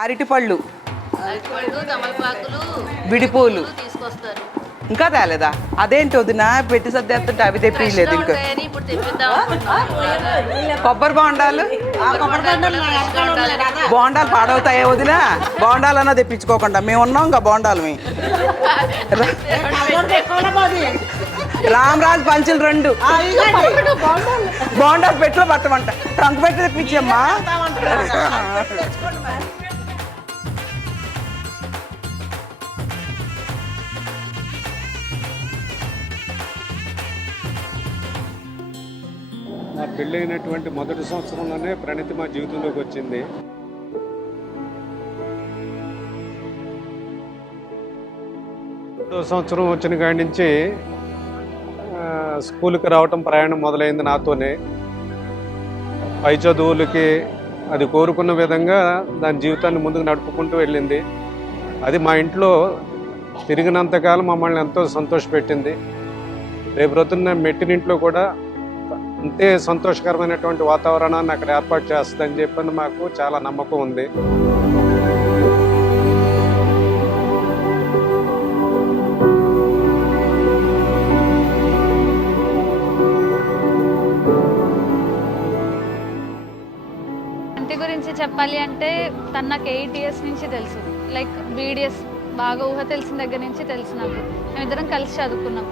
అరటిపళ్ళు, తమలపాకులు, విడిపూలు తీసుకొస్తారు. ఇంకా తేలేదా? అదేంటి వదిన పెట్టి సర్దేస్తుంటే అవి తెప్పిలేదు. ఇంకా ఇప్పుడు తెప్పిద్దాం. కొబ్బరి బోండాలు, బోండాలు పాడవుతాయే వదిన. బోండాలన్నా తెప్పించుకోకుండా మేము ఉన్నాం ఇంకా బోండాలు. మీ రామరాజు పంచులు 2 బోండాలు పెట్టులో పట్టమంట. ట్రంక్ పెట్టి తెప్పించమ్మా. నా పెళ్ళైనటువంటి మొదటి సంవత్సరంలోనే ప్రణతి మా జీవితంలోకి వచ్చింది. రెండో సంవత్సరం వచ్చిన కాడి నుంచి స్కూల్కి రావటం, ప్రయాణం మొదలైంది నాతోనే. పై చదువులకి అది కోరుకున్న విధంగా దాని జీవితాన్ని ముందుకు నడుపుకుంటూ వెళ్ళింది. అది మా ఇంట్లో తిరిగినంతకాలం మమ్మల్ని ఎంతో సంతోషపెట్టింది. రేపు రొద్దున మెట్టినింట్లో కూడా అంతే సంతోషకరమైనటువంటి వాతావరణాన్ని అక్కడ ఏర్పాటు చేస్తుందని చెప్పని మాకు చాలా నమ్మకం ఉంది. ఇంటి గురించి చెప్పాలి అంటే తను నాకు 8 years నుంచి తెలుసు. లైక్ BDS బాగా ఊహ తెలిసిన దగ్గర నుంచి తెలుసు నాకు. మేమిద్దరం కలిసి చదువుకున్నాం.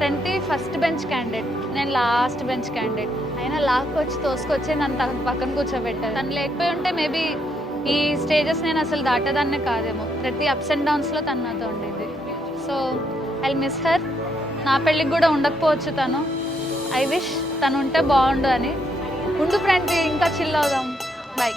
21st bench క్యాండిడేట్, నేను లాస్ట్ బెంచ్ క్యాండిడేట్. అయినా లాక్కొచ్చి తోసుకొచ్చి నన్ను పక్కన కూర్చోబెట్టారు. తను లేకపోయి ఉంటే మేబీ ఈ స్టేజెస్ నేను అసలు దాటేదాన్నే కాదేమో. ప్రతి అప్స్ అండ్ డౌన్స్లో తను నాతో ఉండేది. So I miss her. నా పెళ్ళికి కూడా ఉండకపోవచ్చు తను. ఐ విష్ తను ఉంటే బాగుండు అని. ఉండు ఫ్రెండ్, ఇంకా చిల్ అవుదాం. బాయ్.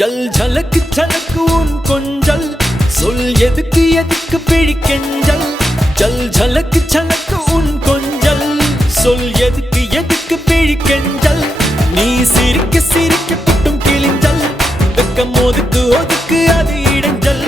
जल झलक झलक उन कुंजल सुल यदक पिड़िकंजल जल झलक झलक उन कुंजल सुल यदक पिड़िकंजल नी सिरक पुट्टुम किलिंजल दक्क मोदक ओदक अदु इडंजल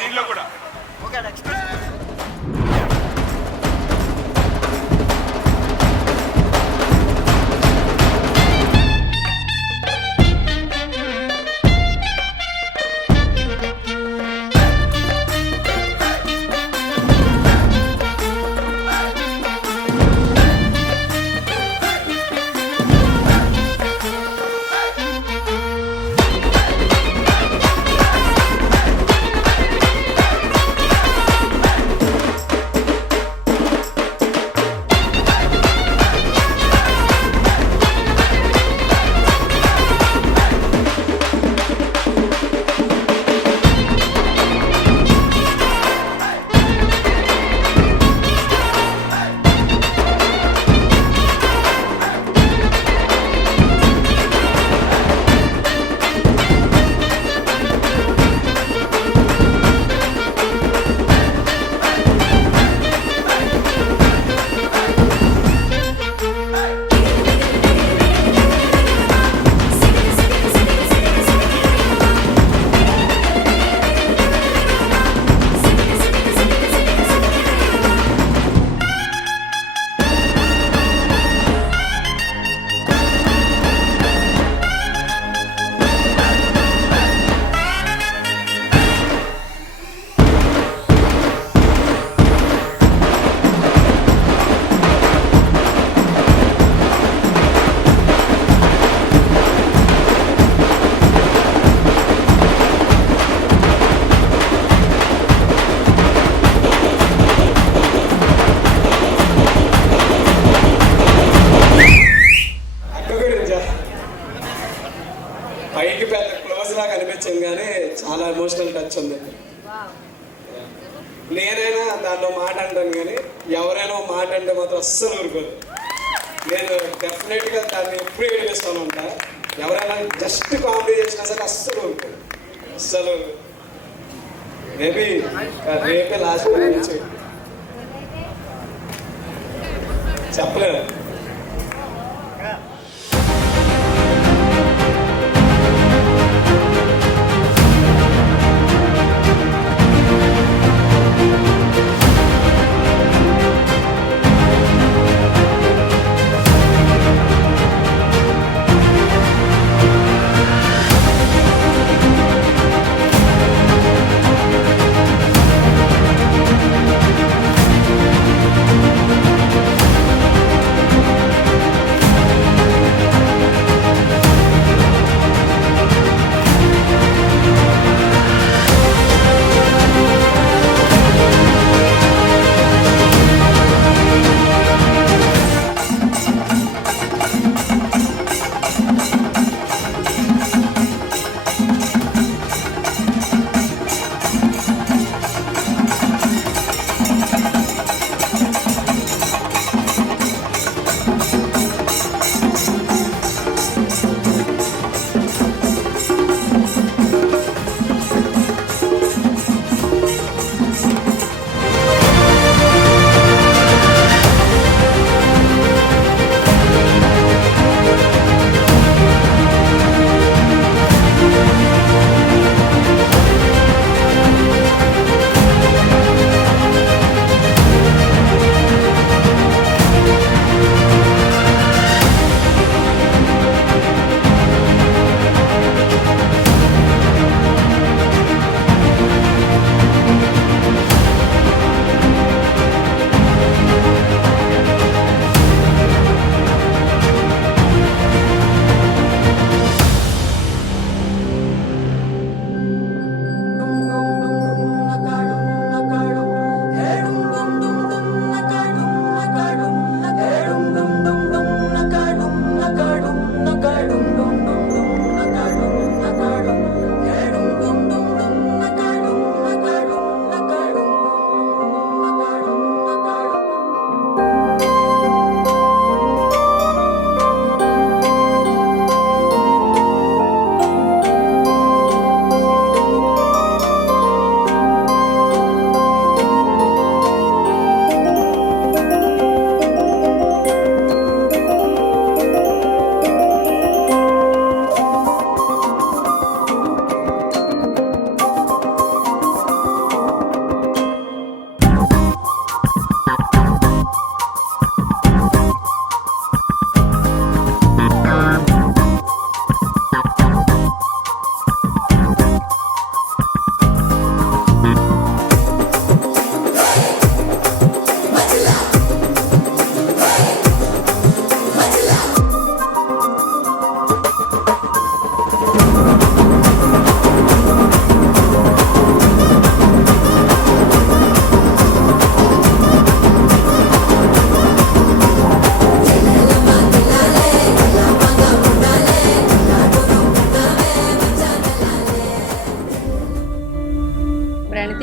దీనిలో కూడా చాలా ఎమోషనల్ టచ్ ఉంది. నేనైనా దాంట్లో మాట అంటాను కానీ ఎవరైనా మాట అంటే మాత్రం అస్సలు ఊరుకోదు. నేను డెఫినెట్గా దాన్ని ఎప్పుడు ఏడిపిస్తాను ఉంటా. ఎవరైనా జస్ట్ కామెడీ చేసినా సరే అస్సలు ఊరుకోదు. అస్సలు మేబీ రేపే లాస్ట్ నుంచి చెప్పలేదు.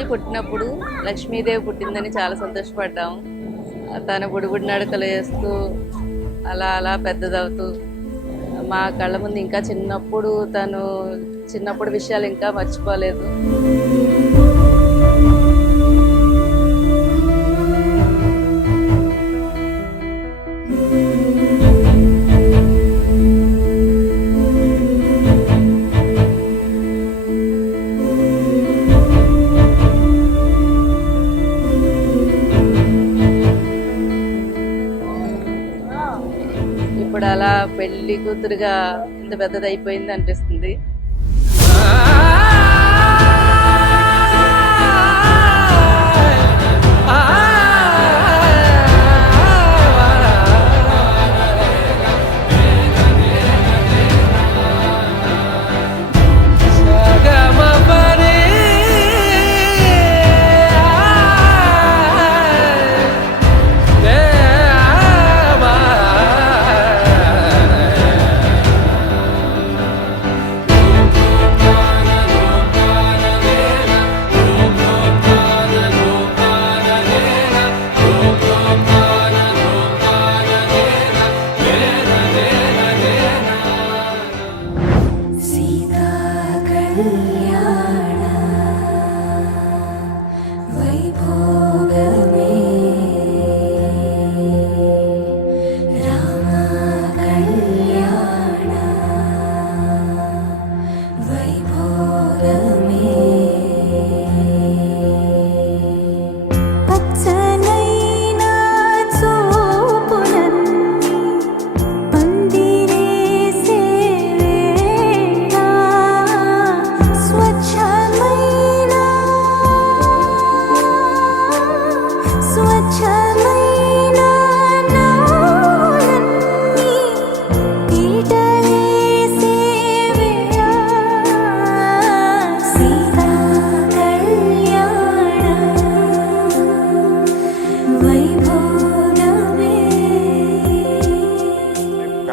పుట్టినప్పుడు లక్ష్మీదేవి పుట్టిందని చాలా సంతోషపడ్డాము. తను బుడిబుడి నడకలు వేస్తూ అలా అలా పెద్దదవుతూ మా కళ్ళ ముందు ఇంకా చిన్నప్పుడు విషయాలు ఇంకా మర్చిపోలేదు. ఇప్పుడు అలా పెళ్లి కూతురుగా ఇంత పెద్దది అయిపోయింది అనిపిస్తుంది.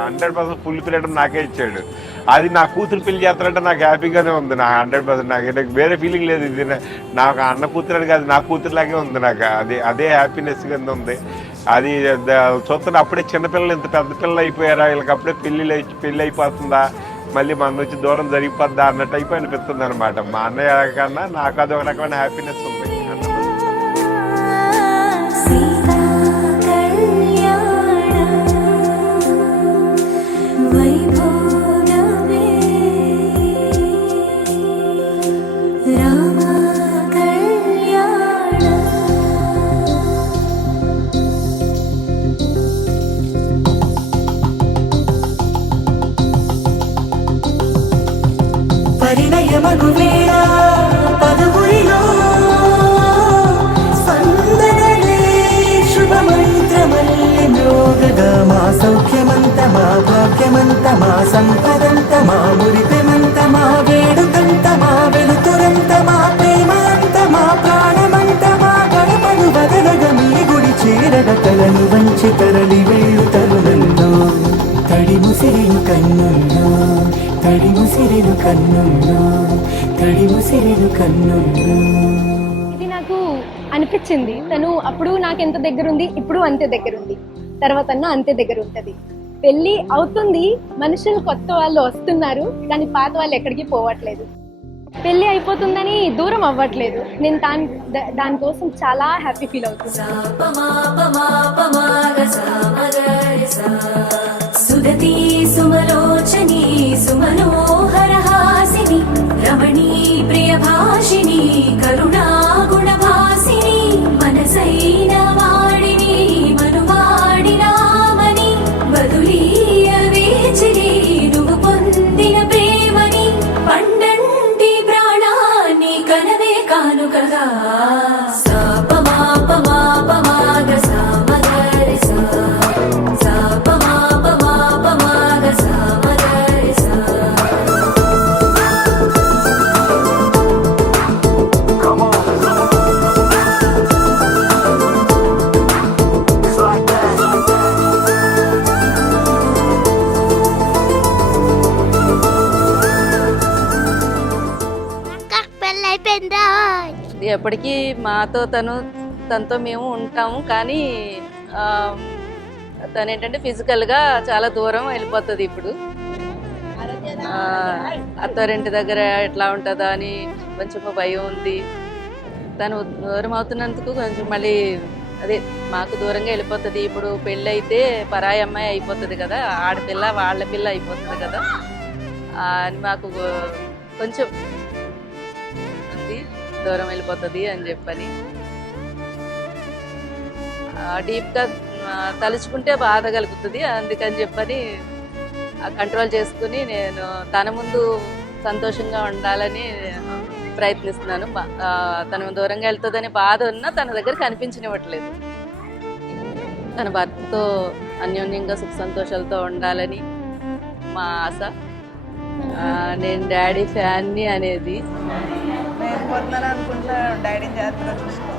100% ఫుల్ ఫ్రీడమ్ నాకే ఇచ్చాడు. అది నా కూతురు పెళ్లి చేస్తానంటే నాకు హ్యాపీగానే ఉంది. నా 100% నాకు వేరే ఫీలింగ్ లేదు. ఇది నాకు అన్న కూతురు అని కాదు, నా కూతురులాగే ఉంది. నాకు అదే హ్యాపీనెస్ కింద ఉంది. అది చూస్తున్న అప్పుడే చిన్నపిల్లలు ఇంత పెద్ద పిల్లలు అయిపోయారా, వీళ్ళకి అప్పుడే పెళ్ళి అయిపోతుందా, మళ్ళీ మన నుంచి దూరం జరిగిపోద్దా అన్న టైప్ అనిపిస్తుంది అనమాట. మా అన్నయ్య కన్నా నాకు అదొక రకమైన హ్యాపీనెస్ ఉంది. పరిణయమగువేళ పదవురిలో స్పందనలే శుభమంత్రమల్లి మ్రోగగా మా సౌఖ్యమంత మా భాగ్యమంత మా సంపదంత మా మురిపెమంత మా వేడుకంత మా వెలుతురంత మా ప్రేమంత మా ప్రాణమంత మా గడపను వదలగ మీ గుడి చేరగ తలను వంచి తరలి వేళ్ళు తరుణంలో తడి ముసిరిలు కన్నుల్లో తడి ముసిరిలు కన్నుల్లో తడి ముసిరిలు కన్నుల్లో. ఇది నాకు అనిపించింది. తను అప్పుడు నాకు ఎంత దగ్గర ఉంది, ఇప్పుడు అంతే దగ్గర ఉంది, తర్వాత అంతే దగ్గర ఉంటది. పెళ్లి అవుతుంది, మనుషులు కొత్త వాళ్ళు వస్తున్నారు, కానీ పాత వాళ్ళు ఎక్కడికి పోవట్లేదు. పెళ్లి అయిపోతుందని దూరం అవ్వట్లేదు. నేను దానికోసం చాలా హ్యాపీ ఫీల్ అవుతున్నాను. సుదతి సుమలోచని సుమనోహరహాసిని రమణీ ప్రియభాషిని కరుణా గుణభాసిని మనసైన వాడిని మనువాడినామని బదులీయ వేచిని నువ్వు పొందిన ప్రేమని పండంటి ప్రాణాన్ని కనవే కానుకగా ఎప్పటికీ మాతో తనతో మేము ఉంటాము. కానీ తను ఏంటంటే ఫిజికల్గా చాలా దూరం వెళ్ళిపోతుంది. ఇప్పుడు అత్తారింటి దగ్గర ఎట్లా ఉంటుందా అని కొంచెం భయం ఉంది. తను దూరం అవుతున్నందుకు కొంచెం మళ్ళీ అదే మాకు దూరంగా వెళ్ళిపోతుంది. ఇప్పుడు పెళ్ళి అయితే పరాయి అమ్మాయి అయిపోతుంది కదా, ఆడపిల్ల వాళ్ళ పిల్ల అయిపోతుంది కదా అని మాకు కొంచెం దూరం వెళ్ళిపోతుంది అని చెప్పని డీప్గా తలుచుకుంటే బాధ కలుగుతుంది. అందుకని చెప్పని కంట్రోల్ చేసుకుని నేను తన ముందు సంతోషంగా ఉండాలని ప్రయత్నిస్తున్నాను. తను దూరంగా వెళ్తుందని బాధ ఉన్నా తన దగ్గర కనిపించనివ్వట్లేదు. తన భర్తతో అన్యోన్యంగా సుఖ సంతోషాలతో ఉండాలని మా ఆశ. నేను డాడీ ఫ్యాన్ని అనేది నేను పోతున్నాను అనుకుంటా, డాడీని జాగ్రత్తగా చూసుకో.